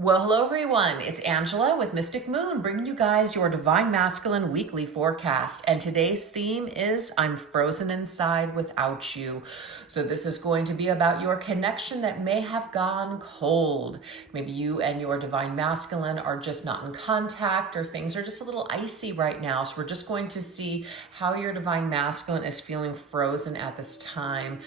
Well, hello everyone. It's Angela with Mystic Moon, bringing you guys your Divine Masculine weekly forecast. And today's theme is I'm frozen inside without you. So this is going to be about your connection that may have gone cold. Maybe you and your Divine Masculine are just not in contact, or things are just a little icy right now. So we're just going to see how your Divine Masculine is feeling frozen at this time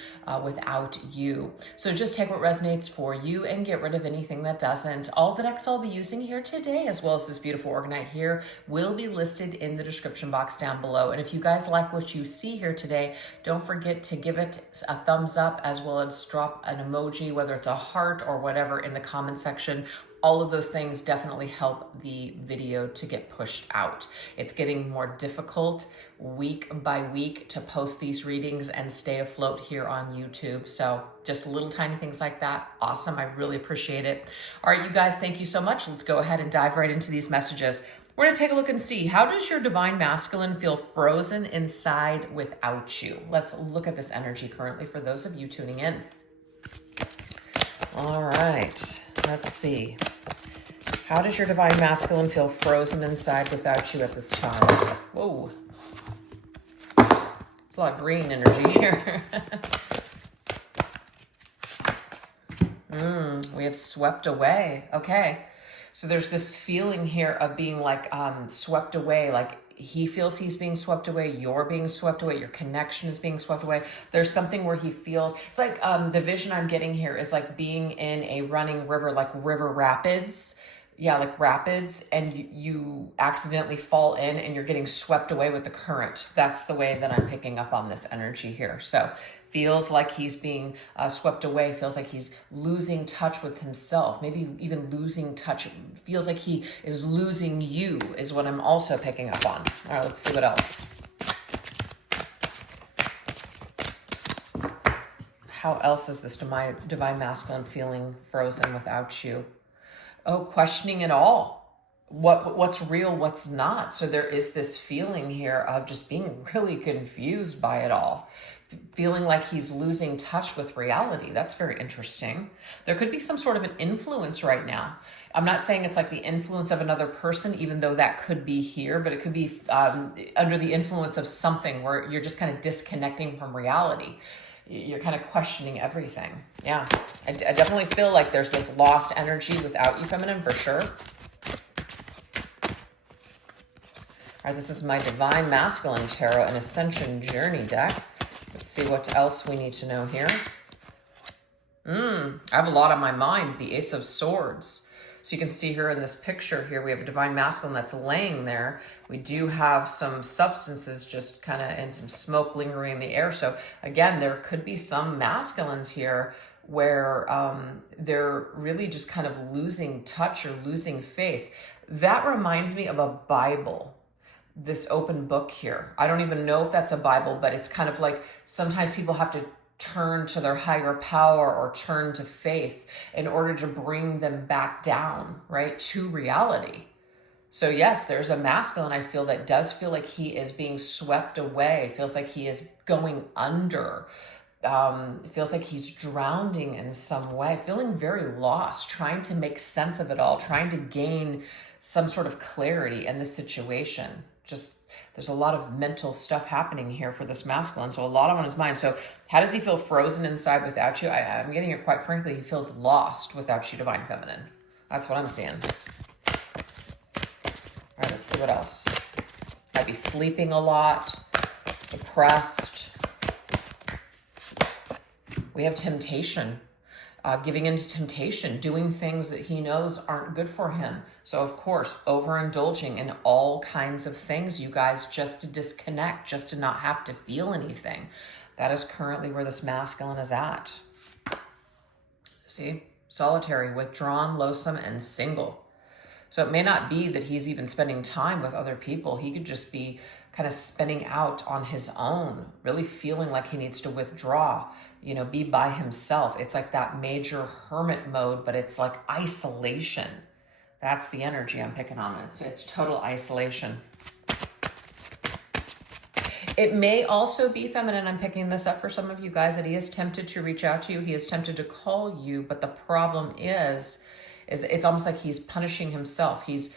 without you. So just take what resonates for you and get rid of anything that doesn't. All the decks I'll be using here today, as well as this beautiful Orgonite here, will be listed in the description box down below. And if you guys like what you see here today, don't forget to give it a thumbs up, as well as drop an emoji, whether it's a heart or whatever, in the comment section. All of those things definitely help the video to get pushed out. It's getting more difficult week by week to post these readings and stay afloat here on YouTube. So just little tiny things like that. Awesome. I really appreciate it. All right, you guys, thank you so much. Let's go ahead and dive right into these messages. We're going to take a look and see, how does your Divine Masculine feel frozen inside without you? Let's look at this energy currently for those of you tuning in. All right, let's see. How does your Divine Masculine feel frozen inside without you at this time? Whoa. It's a lot of green energy here. We have swept away. Okay. So there's this feeling here of being like swept away, like he feels he's being swept away, you're being swept away, your connection is being swept away. There's something where he feels, it's like the vision I'm getting here is like being in a running river, like river rapids. Yeah, like rapids, and you accidentally fall in and you're getting swept away with the current. That's the way that I'm picking up on this energy here. So feels like he's being swept away, feels like he's losing touch with himself, maybe even losing touch, feels like he is losing you is what I'm also picking up on. All right, let's see what else. How else is this Divine Masculine feeling frozen without you? Oh, questioning it all. What's real, what's not. So there is this feeling here of just being really confused by it all. Feeling like he's losing touch with reality. That's very interesting. There could be some sort of an influence right now. I'm not saying it's like the influence of another person, even though that could be here, but it could be under the influence of something where you're just kind of disconnecting from reality. You're kind of questioning everything. Yeah, I definitely feel like there's this lost energy without you, feminine, for sure. All right, this is my Divine Masculine Tarot and Ascension Journey deck. Let's see what else we need to know here. I have a lot on my mind. The Ace of Swords. So you can see here in this picture here, we have a Divine Masculine that's laying there. We do have some substances just kind of, and some smoke lingering in the air. So again, there could be some masculines here where they're really just kind of losing touch or losing faith. That reminds me of a Bible, this open book here. I don't even know if that's a Bible, but it's kind of like sometimes people have to turn to their higher power or turn to faith in order to bring them back down, right, to reality. So yes, there's a masculine, I feel, that does feel like he is being swept away, feels like he is going under, feels like he's drowning in some way, feeling very lost, trying to make sense of it all, trying to gain some sort of clarity in the situation. Just there's a lot of mental stuff happening here for this masculine, so a lot on his mind. So how does he feel frozen inside without you? I'm getting it, quite frankly, he feels lost without you, Divine Feminine. That's what I'm seeing. All right, let's see what else. Might be sleeping a lot, depressed. We have temptation. Giving into temptation, doing things that he knows aren't good for him. So of course, overindulging in all kinds of things, you guys, just to disconnect, just to not have to feel anything. That is currently where this masculine is at. See, solitary, withdrawn, loathsome, and single. So it may not be that he's even spending time with other people. He could just be kind of spinning out on his own, really feeling like he needs to withdraw, you know, be by himself. It's like that major hermit mode, but it's like isolation. That's the energy I'm picking on. It's total isolation. It may also be feminine. I'm picking this up for some of you guys, that he is tempted to reach out to you. He is tempted to call you, but the problem is It's almost like he's punishing himself. He's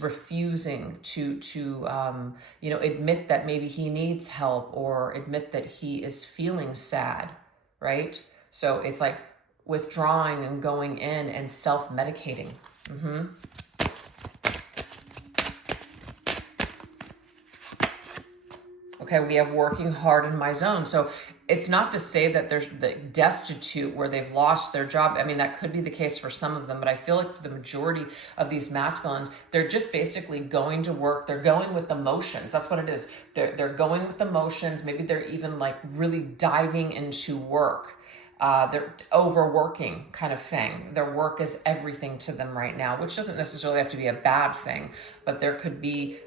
refusing to admit that maybe he needs help, or admit that he is feeling sad, right? So it's like withdrawing and going in and self-medicating. Okay, we have working hard in my zone. So it's not to say that there's the destitute where they've lost their job. I mean, that could be the case for some of them, but I feel like for the majority of these masculines, they're just basically going to work. They're going with the motions. That's what it is. They're going with the motions. Maybe they're even like really diving into work. They're overworking kind of thing. Their work is everything to them right now, which doesn't necessarily have to be a bad thing, but there could be,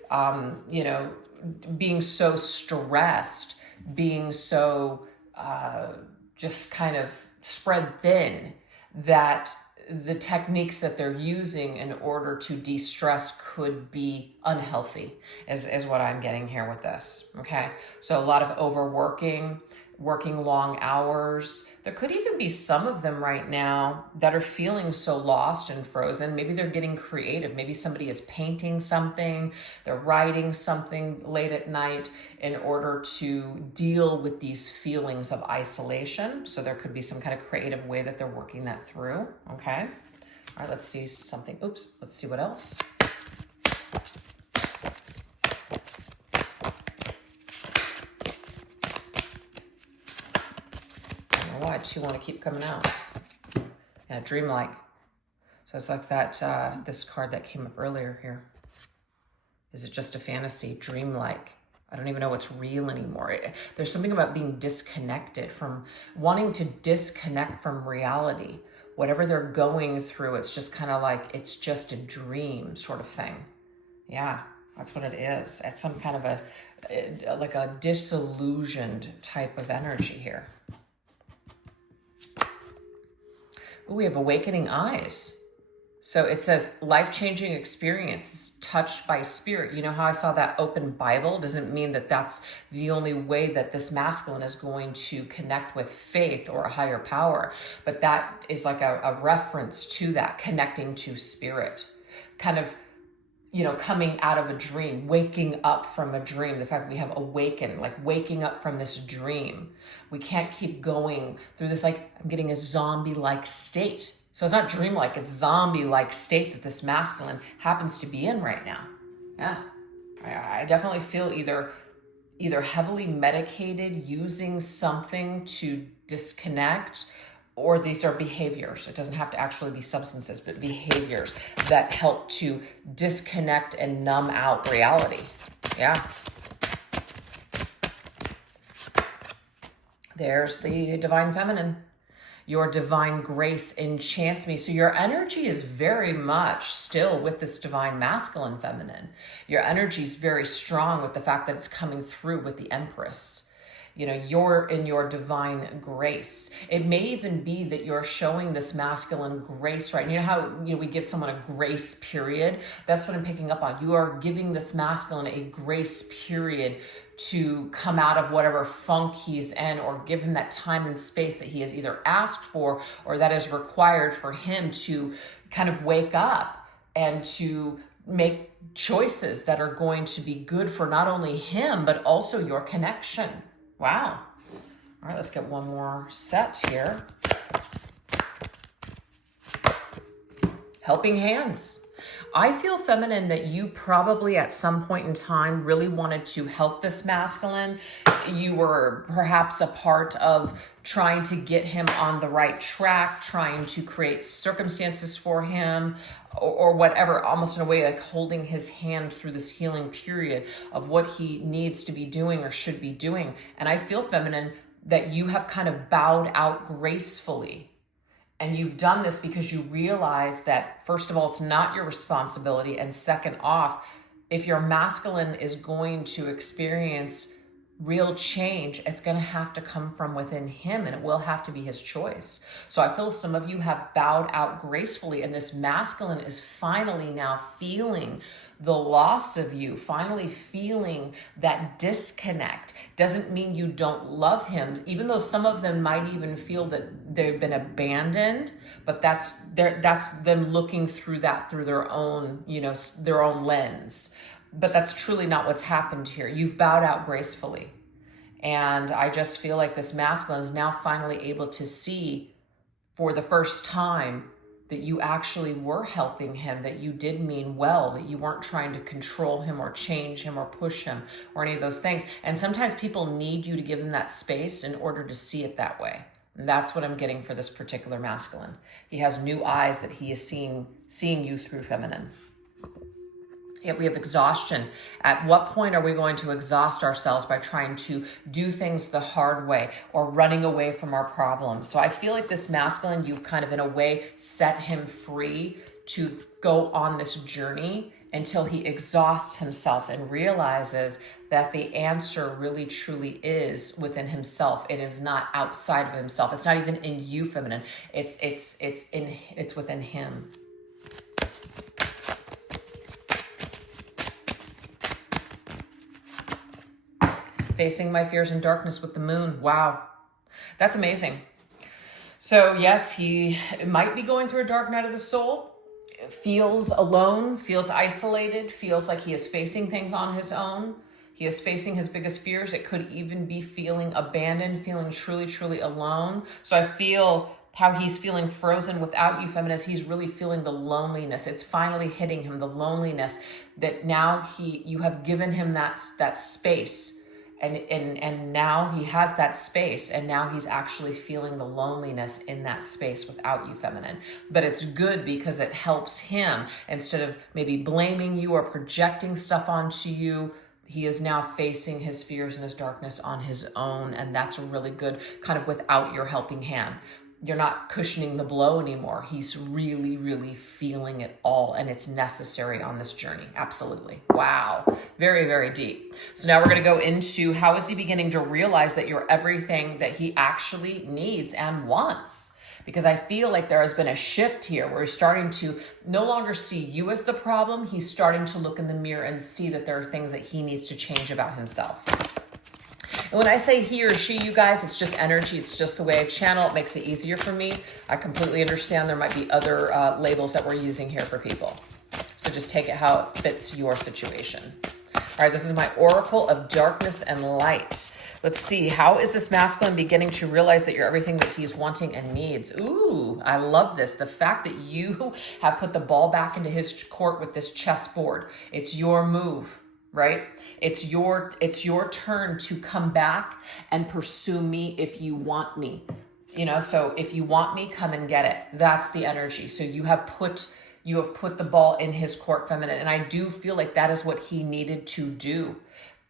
being so stressed, being so just kind of spread thin, that the techniques that they're using in order to de-stress could be unhealthy, is what I'm getting here with this. Okay, so a lot of overworking, working long hours. There could even be some of them right now that are feeling so lost and frozen. Maybe they're getting creative. Maybe somebody is painting something, they're writing something late at night in order to deal with these feelings of isolation. So there could be some kind of creative way that they're working that through. Okay. All right, let's see something. Oops, let's see what else. Why two want to keep coming out? Yeah, dreamlike. So it's like that, this card that came up earlier here. Is it just a fantasy? Dreamlike. I don't even know what's real anymore. There's something about being disconnected, from wanting to disconnect from reality. Whatever they're going through, it's just kind of like, it's just a dream sort of thing. Yeah, that's what it is. It's some kind of like a disillusioned type of energy here. We have awakening eyes. So it says life-changing experience touched by spirit. You know how I saw that open Bible? Doesn't mean that that's the only way that this masculine is going to connect with faith or a higher power. But that is like a reference to that, connecting to spirit. Kind of, coming out of a dream, waking up from a dream. The fact that we have awakened, like waking up from this dream. We can't keep going through this, like, I'm getting a zombie-like state. So it's not dream-like, it's zombie-like state that this masculine happens to be in right now. Yeah, I definitely feel either heavily medicated, using something to disconnect, or these are behaviors. It doesn't have to actually be substances, but behaviors that help to disconnect and numb out reality. Yeah. There's the divine feminine. Your divine grace enchants me. So your energy is very much still with this divine masculine feminine. Your energy is very strong with the fact that it's coming through with the Empress. You're in your divine grace. It may even be that you're showing this masculine grace, right? You know how we give someone a grace period? That's what I'm picking up on. You are giving this masculine a grace period to come out of whatever funk he's in, or give him that time and space that he has either asked for or that is required for him to kind of wake up and to make choices that are going to be good for not only him, but also your connection. Wow. All right, let's get one more set here. Helping hands. I feel, feminine, that you probably at some point in time really wanted to help this masculine. You were perhaps a part of trying to get him on the right track, trying to create circumstances for him, or whatever, almost in a way like holding his hand through this healing period of what he needs to be doing or should be doing. And I feel, feminine, that you have kind of bowed out gracefully. And you've done this because you realize that, first of all, it's not your responsibility. And second off, if your masculine is going to experience real change, it's going to have to come from within him, and it will have to be his choice. So I feel some of you have bowed out gracefully, and this masculine is finally now feeling the loss of you, finally feeling that disconnect. Doesn't mean you don't love him, even though some of them might even feel that they've been abandoned, but that's them looking through that through their own, their own lens. But that's truly not what's happened here. You've bowed out gracefully. And I just feel like this masculine is now finally able to see for the first time that you actually were helping him, that you did mean well, that you weren't trying to control him or change him or push him or any of those things. And sometimes people need you to give them that space in order to see it that way. And that's what I'm getting for this particular masculine. He has new eyes that he is seeing you through, feminine. Yet we have exhaustion. At what point are we going to exhaust ourselves by trying to do things the hard way or running away from our problems? So I feel like this masculine, you've kind of in a way set him free to go on this journey until he exhausts himself and realizes that the answer really truly is within himself. It is not outside of himself. It's not even in you, feminine. It's within him. Facing my fears and darkness with the moon. Wow. That's amazing. So yes, he might be going through a dark night of the soul, feels alone, feels isolated, feels like he is facing things on his own. He is facing his biggest fears. It could even be feeling abandoned, feeling truly, truly alone. So I feel how he's feeling frozen without you, feminists. He's really feeling the loneliness. It's finally hitting him, the loneliness that now you have given him that space. And now he has that space, and now he's actually feeling the loneliness in that space without you, feminine. But it's good because it helps him. Instead of maybe blaming you or projecting stuff onto you, he is now facing his fears and his darkness on his own. And that's a really good kind of without your helping hand. You're not cushioning the blow anymore. He's really, really feeling it all, and it's necessary on this journey. Absolutely. Wow. Very, very deep. So now we're going to go into how is he beginning to realize that you're everything that he actually needs and wants? Because I feel like there has been a shift here where he's starting to no longer see you as the problem. He's starting to look in the mirror and see that there are things that he needs to change about himself. And when I say he or she, you guys, it's just energy. It's just the way I channel. It makes it easier for me. I completely understand there might be other labels that we're using here for people. So just take it how it fits your situation. All right, this is my oracle of darkness and light. Let's see. How is this masculine beginning to realize that you're everything that he's wanting and needs? Ooh, I love this. The fact that you have put the ball back into his court with this chessboard. It's your move. Right? It's your turn to come back and pursue me if you want me. So if you want me, come and get it. That's the energy. So you have put the ball in his court, feminine. And I do feel like that is what he needed to do.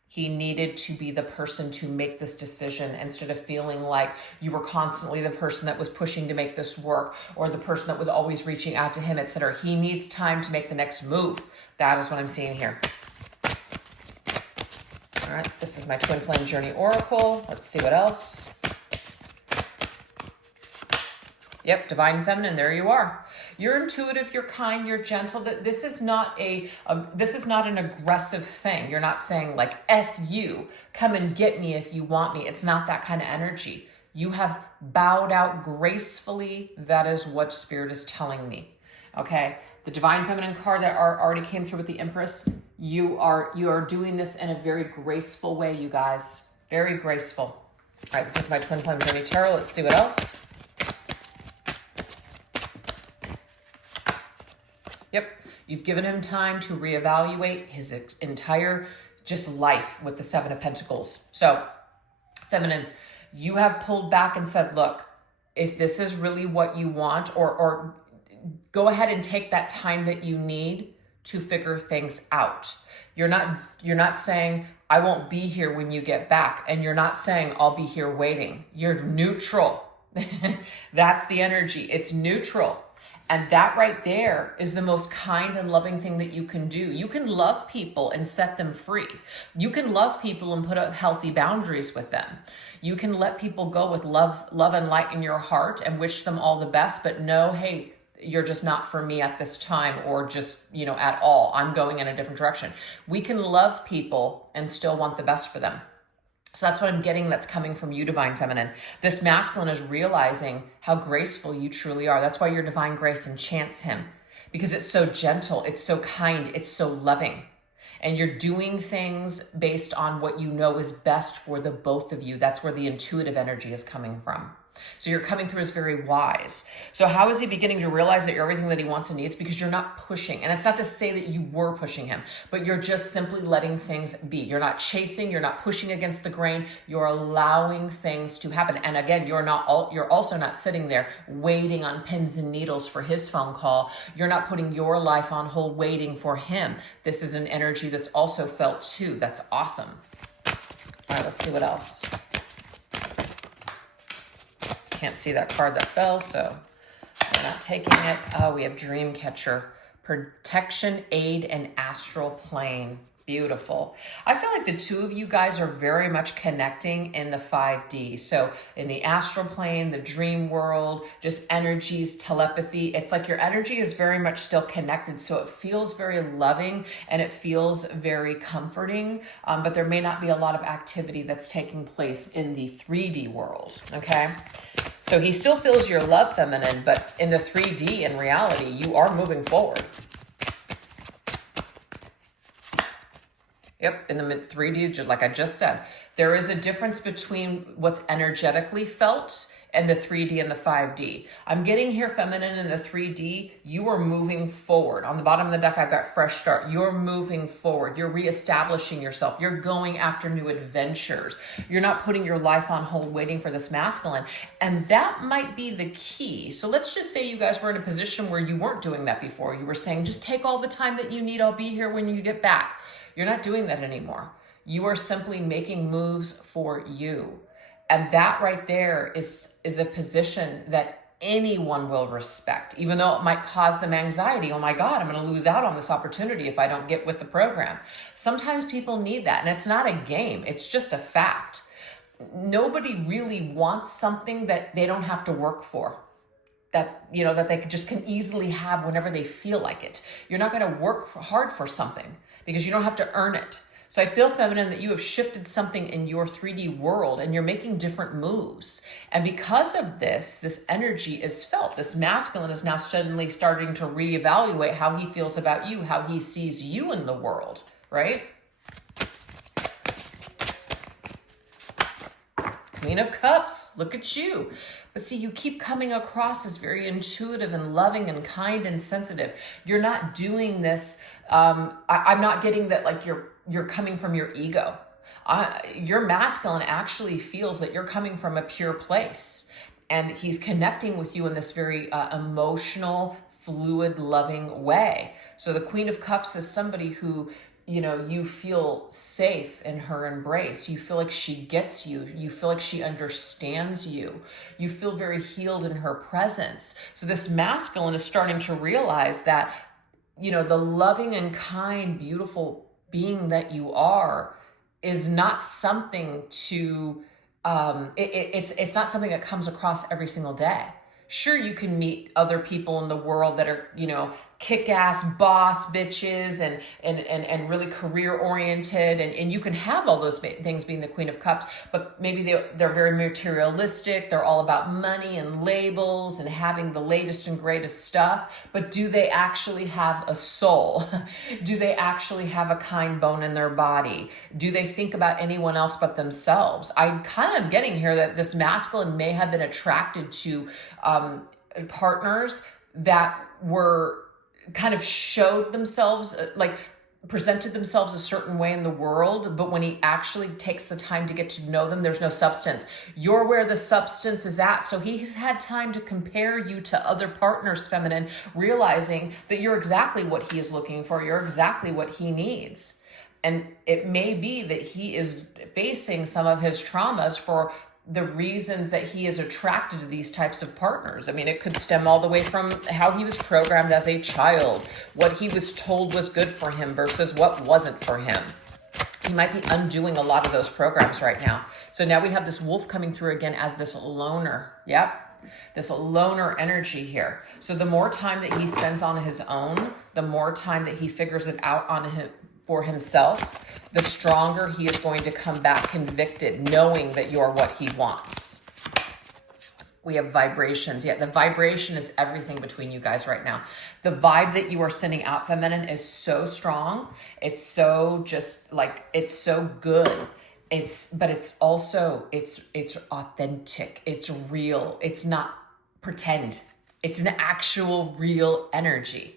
He needed to be the person to make this decision instead of feeling like you were constantly the person that was pushing to make this work or the person that was always reaching out to him, etc. He needs time to make the next move. That is what I'm seeing here. All right, this is my Twin Flame Journey Oracle. Let's see what else. Yep, Divine Feminine, there you are. You're intuitive, you're kind, you're gentle. This is not an aggressive thing. You're not saying like, F you, come and get me if you want me. It's not that kind of energy. You have bowed out gracefully. That is what Spirit is telling me. Okay, the Divine Feminine card that already came through with the Empress, you are doing this in a very graceful way, you guys. Very graceful. All right, this is my Twin Flame Journey Tarot. Let's see what else. Yep, you've given him time to reevaluate his entire just life with the Seven of Pentacles. So, feminine, you have pulled back and said, look, if this is really what you want, or go ahead and take that time that you need to figure things out. You're not saying, I won't be here when you get back. And you're not saying, I'll be here waiting. You're neutral. That's the energy. It's neutral. And that right there is the most kind and loving thing that you can do. You can love people and set them free. You can love people and put up healthy boundaries with them. You can let people go with love and light in your heart and wish them all the best, but know, hey, you're just not for me at this time, or just, at all. I'm going in a different direction. We can love people and still want the best for them. So that's what I'm getting that's coming from you, Divine Feminine. This masculine is realizing how graceful you truly are. That's why your Divine Grace enchants him, because it's so gentle, it's so kind, it's so loving. And you're doing things based on what you know is best for the both of you. That's where the intuitive energy is coming from. So you're coming through as very wise. So how is he beginning to realize that you're everything that he wants and needs? Because you're not pushing. And it's not to say that you were pushing him, but you're just simply letting things be. You're not chasing, you're not pushing against the grain. You're allowing things to happen. And again, you're also not sitting there waiting on pins and needles for his phone call. You're not putting your life on hold waiting for him. This is an energy that's also felt too. That's awesome. All right, let's see what else. Can't see that card that fell, so we're not taking it. Oh, we have Dreamcatcher, Protection, Aid, and Astral Plane. Beautiful. I feel like the two of you guys are very much connecting in the 5D. So in the astral plane, the dream world, just energies, telepathy. It's like your energy is very much still connected. So it feels very loving and it feels very comforting. But there may not be a lot of activity that's taking place in the 3D world. Okay. So he still feels your love, feminine, but in the 3D, in reality, you are moving forward. Yep, in the 3D, just like I just said, there is a difference between what's energetically felt and the 3D and the 5D. I'm getting here, feminine, in the 3D, you are moving forward. On the bottom of the deck, I've got fresh start. You're moving forward. You're reestablishing yourself. You're going after new adventures. You're not putting your life on hold waiting for this masculine. And that might be the key. So let's just say you guys were in a position where you weren't doing that before. You were saying, just take all the time that you need. I'll be here when you get back. You're not doing that anymore. You are simply making moves for you. And that right there is a position that anyone will respect, even though it might cause them anxiety. Oh my God, I'm going to lose out on this opportunity if I don't get with the program. Sometimes people need that. And it's not a game. It's just a fact. Nobody really wants something that they don't have to work for. That they just can easily have whenever they feel like it. You're not going to work hard for something because you don't have to earn it. So I feel, feminine, that you have shifted something in your 3D world and you're making different moves. And because of this energy is felt. This masculine is now suddenly starting to reevaluate how he feels about you, how he sees you in the world, right? Queen of Cups, look at you. But see, you keep coming across as very intuitive and loving and kind and sensitive. You're not doing this. I'm not getting that like you're coming from your ego. Your masculine actually feels that you're coming from a pure place. And he's connecting with you in this very emotional, fluid, loving way. So the Queen of Cups is somebody who, you feel safe in her embrace. You feel like she gets you. You feel like she understands you. You feel very healed in her presence. So this masculine is starting to realize that, the loving and kind, beautiful being that you are is not something to, it's not something that comes across every single day. Sure, you can meet other people in the world that are, kick-ass boss bitches and really career-oriented, and you can have all those things being the Queen of Cups, but maybe they're very materialistic. They're all about money and labels and having the latest and greatest stuff. But do they actually have a soul? Do they actually have a kind bone in their body? Do they think about anyone else but themselves? I'm kind of getting here that this masculine may have been attracted to partners that were kind of showed themselves, like presented themselves a certain way in the world, but when he actually takes the time to get to know them, there's no substance. You're where the substance is at. So he's had time to compare you to other partners, feminine, realizing that you're exactly what he is looking for. You're exactly what he needs. And it may be that he is facing some of his traumas for the reasons that he is attracted to these types of partners. I mean, it could stem all the way from how he was programmed as a child, what he was told was good for him versus what wasn't for him. He might be undoing a lot of those programs right now. So now we have this wolf coming through again as this loner. Yep. This loner energy here. So the more time that he spends on his own, the more time that he figures it out on him for himself, the stronger he is going to come back convicted, knowing that you're what he wants. We have vibrations. Yeah, the vibration is everything between you guys right now. The vibe that you are sending out, feminine, is so strong. It's so just like, it's so good. But it's also, it's authentic. It's real. It's not pretend. It's an actual real energy.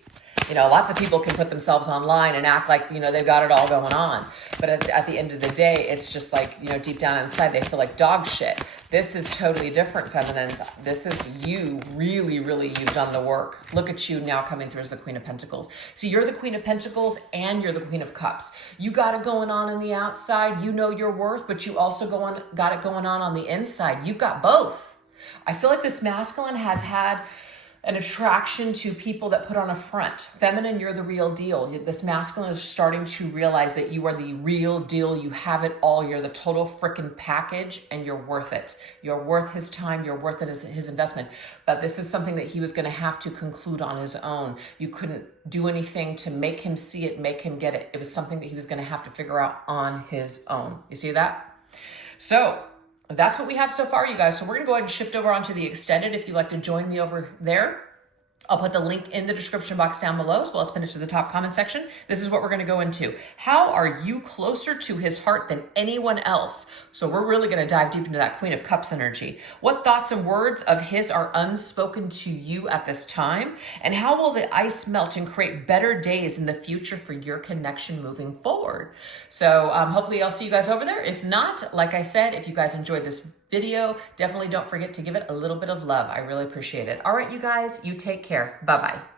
You know, lots of people can put themselves online and act like, you know, they've got it all going on. But at the end of the day, it's just like, you know, deep down inside, they feel like dog shit. This is totally different, feminines. This is you. Really, really, you've done the work. Look at you now coming through as the Queen of Pentacles. So you're the Queen of Pentacles and you're the Queen of Cups. You got it going on the outside. You know your worth, but you also got it going on the inside. You've got both. I feel like this masculine has had an attraction to people that put on a front. Feminine, you're the real deal. This masculine is starting to realize that you are the real deal. You have it all. You're the total freaking package and you're worth it. You're worth his time. You're worth it as his investment. But this is something that he was going to have to conclude on his own. You couldn't do anything to make him see it, make him get it. It was something that he was going to have to figure out on his own. You see that? So that's what we have so far, you guys. So we're going to go ahead and shift over onto the extended. If you'd like to join me over there, I'll put the link in the description box down below, as well as pin it to the top comment section. This is what we're going to go into. How are you closer to his heart than anyone else? So we're really going to dive deep into that Queen of Cups energy. What thoughts and words of his are unspoken to you at this time? And how will the ice melt and create better days in the future for your connection moving forward? So hopefully I'll see you guys over there. If not, like I said, if you guys enjoyed this video, definitely don't forget to give it a little bit of love. I really appreciate it. All right, you guys, you take care. Bye-bye.